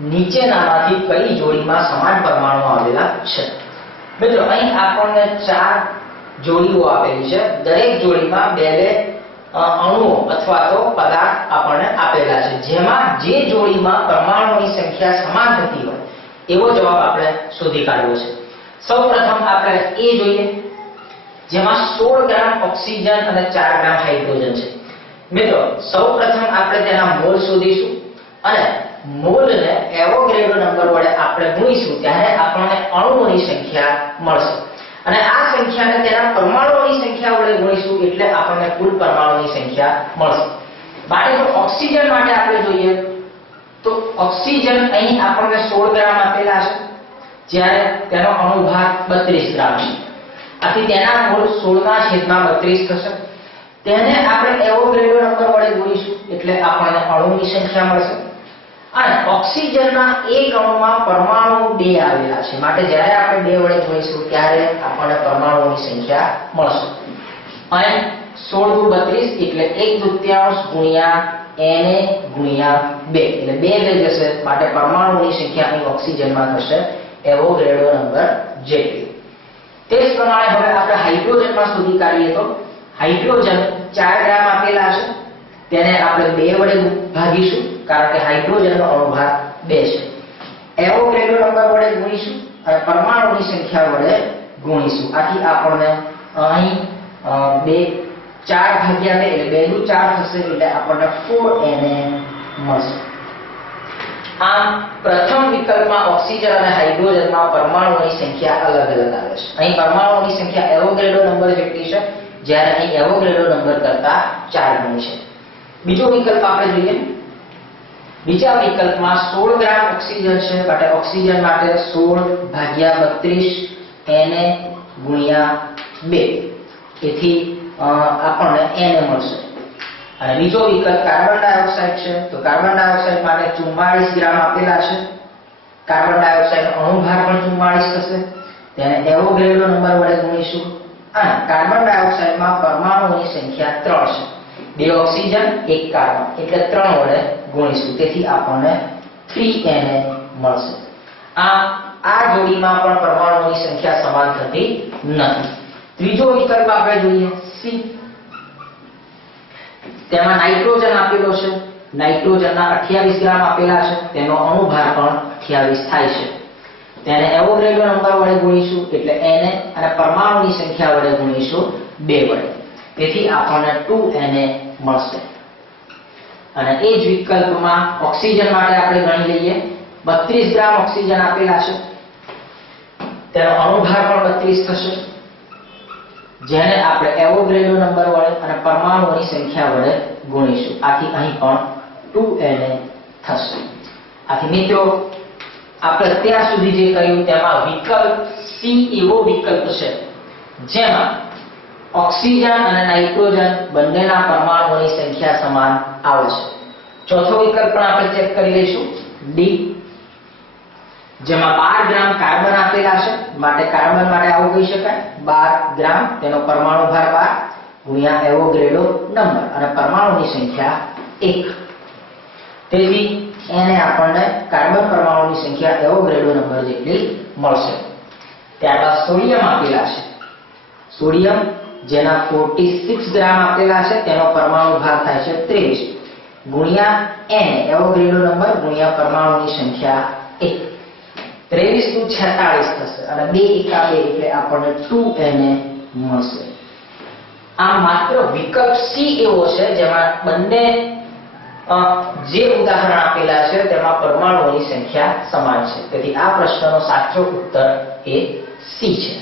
નીચેનામાંથી કઈ જોડીમાં સમાન પરમાણુ આવેલા છે? મિત્રો અહીં આપણને 4 જોડીઓ આપેલી છે. દરેક જોડીમાં બે અણુઓ અથવા તો પદાર્થ આપણને આપેલા છે, જેમાં જે જોડીમાં પરમાણુઓની સંખ્યા સમાન થતી હોય એવો જવાબ આપણે શોધી કાઢવો છે. સૌપ્રથમ આપણે એ જોઈએ, જેમાં 16 ગ્રામ ઓક્સિજન અને 4 ગ્રામ હાઇડ્રોજન છે. મિત્રો સૌપ્રથમ આપણે તેના મોલ શોધીશું અને મોલને એવોગેડ્રો નંબર વડે આપણે ગુણીશું ત્યારે આપણને અણુઓની સંખ્યા મળશે અને આ સંખ્યાને તેના પરમાણુઓની સંખ્યા વડે ગુણીશું એટલે આપણને કુલ પરમાણુની સંખ્યા મળશે. બાળકો ઓક્સિજન માટે આપણે જોઈએ તો ઓક્સિજન અહીં આપણને 16 ગ્રામ આપેલા છે, જ્યારે તેનો અણુભાર 32 ગ્રામ છે. આથી તેના મોલ 16/32 થશે. તેને આપણે એવોગેડ્રો નંબર વડે ગુણીશું એટલે આપણને અણુની સંખ્યા મળશે અને ઓક્સિજનના એક અણુમાં પરમાણુ 2 આવેલા છે, માટે જ્યારે આપણે 2 વડે ગુણીશું ત્યારે આપણને પરમાણુઓની સંખ્યા મળશે. અને 16 × 32 એટલે 1/2 ગુણ્યા Na ગુણ્યા 2 એટલે 2 જશે, માટે પરમાણુઓની સંખ્યા અહીં ઓક્સિજનમાં થશે એવોગેડ્રો નંબર જેટલી. તે જ પ્રમાણે હવે આપણે હાઇડ્રોજનમાં શોધી કાઢીએ તો હાઇડ્રોજન 4 ગ્રામ આપેલા છે, તેને આપણે 2 વડે ભાગીશું કારણ કે હાઇડ્રોજનનો અણુભાર 2 છે. એવોગેડ્રો નંબર વડે ગુણીશું અને પરમાણુની સંખ્યા વડે ગુણીશું. આથી આપણને અહીં 4/2 એટલે 2 નું 4 થશે એટલે આપણને 4Na મળશે. આમ પ્રથમ વિકલ્પમાં ઓક્સિજન અને હાઇડ્રોજનમાં પરમાણુઓની સંખ્યા અલગ અલગ આવે છે. અહીં પરમાણુઓની સંખ્યા એવોગેડ્રો નંબર જેટલી છે, જ્યારે અહીં એવોગેડ્રો નંબર કરતા 4 ગણી છે. બીજો વિકલ્પ આપણે જોઈએ. બીજા વિકલ્પમાં 16 ગ્રામ ઓક્સિજન છે, માટે ઓક્સિજન માટે 16/32 Na ગુણ્યા 2 એથી આપણને Na મળશે. અને બીજો વિકલ્પ કાર્બન ડાયોક્સાઇડ છે, તો કાર્બન ડાયોક્સાઇડ માટે 44 ગ્રામ આપેલા છે. કાર્બન ડાયોક્સાઇડનો અણુભાર પણ 44 થશે. તેને એવોગેડ્રો નંબર વડે ગુણીશું અને કાર્બન ડાયોક્સાઇડમાં પરમાણુઓની સંખ્યા 3 છે. 2 ઓક્સિજન 1 કાર્બન એટલે 3 વડે ગુણીશું, તેથી આપણને 3Na મળશે. આ જોડીમાં પણ પરમાણુઓની સંખ્યા સમાન થતી નથી. ત્રીજો વિકલ્પ આપણે જોઈએ C. તેમાં નાઇટ્રોજન આપેલો છે. નાઇટ્રોજનના 28 ગ્રામ આપેલા છે, તેનો અણુભાર પણ 28 થાય છે. તેને એવોગેડ્રો નંબર વડે ગુણીશું એટલે Na અને પરમાણુની સંખ્યા વડે ગુણીશું 2 વડે, તેથી આપણને 2Na મળશે. અને એ જ વિકલ્પમાં ઓક્સિજન માટે આપણે ગણી લઈએ. 32 ગ્રામ ઓક્સિજન આપેલા છે, તેનો અણુભાર પણ 32 થશે, જેને આપણે એવોગેડ્રો નંબર વડે અને પરમાણુઓની સંખ્યા વડે ગુણીશું. આથી અહીં પણ 2Na થશે. આથી મિત્રો આપણે અત્યાર સુધી જે કહ્યું તેમાં વિકલ્પ C એવો વિકલ્પ છે જેમાં ઓક્સિજન અને નાઇટ્રોજન બંનેના પરમાણુઓની સંખ્યા સમાન આવે છે. ચોથો વિકલ્પ પણ આપણે ચેક કરી લઈશું, D, જેમાં 12 ગ્રામ કાર્બન આપેલા છે, માટે કાર્બન માટે આવું કહી શકાય 12 ગ્રામ, તેનો પરમાણુ ભાર 12 ગુણ્યા એવોગેડ્રો નંબર અને પરમાણુની સંખ્યા 1, તેથી એને આપણને કાર્બન પરમાણુની સંખ્યા એવોગેડ્રો નંબર જેટલી મળશે. ત્યારબાદ સોડિયમ આપેલા છે. સોડિયમ જેના 46 ગ્રામ આપેલા છે, તેનો પરમાણુ ભાર થાય છે 23 ગુણ્યા Na એવોગેડ્રો નંબર ગુણ્યા પરમાણુની સંખ્યા 1, 23 નું 46 થશે અને 2 × 2 એટલે આપણને 2Na મળશે. આ માત્ર વિકલ્પ C એવો છે જેમાં બંને જે ઉદાહરણ આપેલા છે તેમાં પરમાણુઓની સંખ્યા સમાન છે, તેથી આ પ્રશ્નનો સાચો ઉત્તર એ C છે.